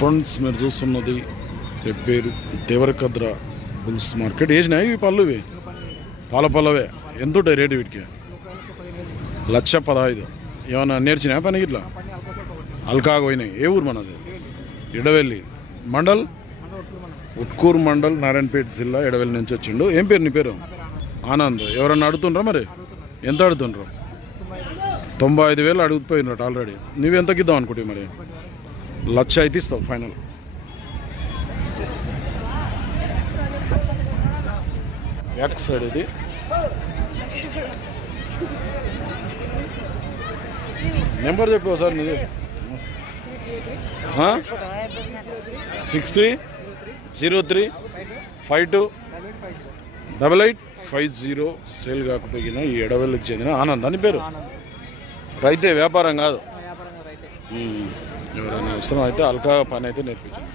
Friends మీరు చూస్తున్నది పేరు? Devarakadra bulls market. వేసినాయి ఇవి పళ్ళు ఇవి? పాల పళ్ళవే. ఎంత ఉంటాయి రేటు వీటికి? లక్ష పదహైదు. ఏమన్నా నేర్చినాయా పని ఇట్లా అల్కాగా పోయినాయి. ఏ ఊరు మనది? ఎడవెల్లి. మండల్? ఉట్కూరు మండల్ నారాయణపేట జిల్లా ఎడవెల్లి నుంచి వచ్చిండు. ఏం పేరు నీ పేరు? ఆనంద్. ఎవరన్నా అడుగుతుండ్రా మరి? ఎంత అడుగుతుండ్రు? తొంభై ఐదు వేలు అడుగుపోయినట్టు ఆల్రెడీ. నువ్వు ఎంతకిద్దాం అనుకుంటే మరి? లక్ష అయితే ఇస్తావు ఫైనల్. బ్యాక్ సైడ్ ఇది. నెంబర్ చెప్పు సార్ నీది. Six three zero three five two double eight five zero sale కాకపోయినా ఈ ఎడవెల్లికి చెందిన ఆనంద్ అని పేరు. రైతే వ్యాపారం కాదు. ఎవరైనా అవసరం అయితే అల్కా పని అయితే నేర్పించాను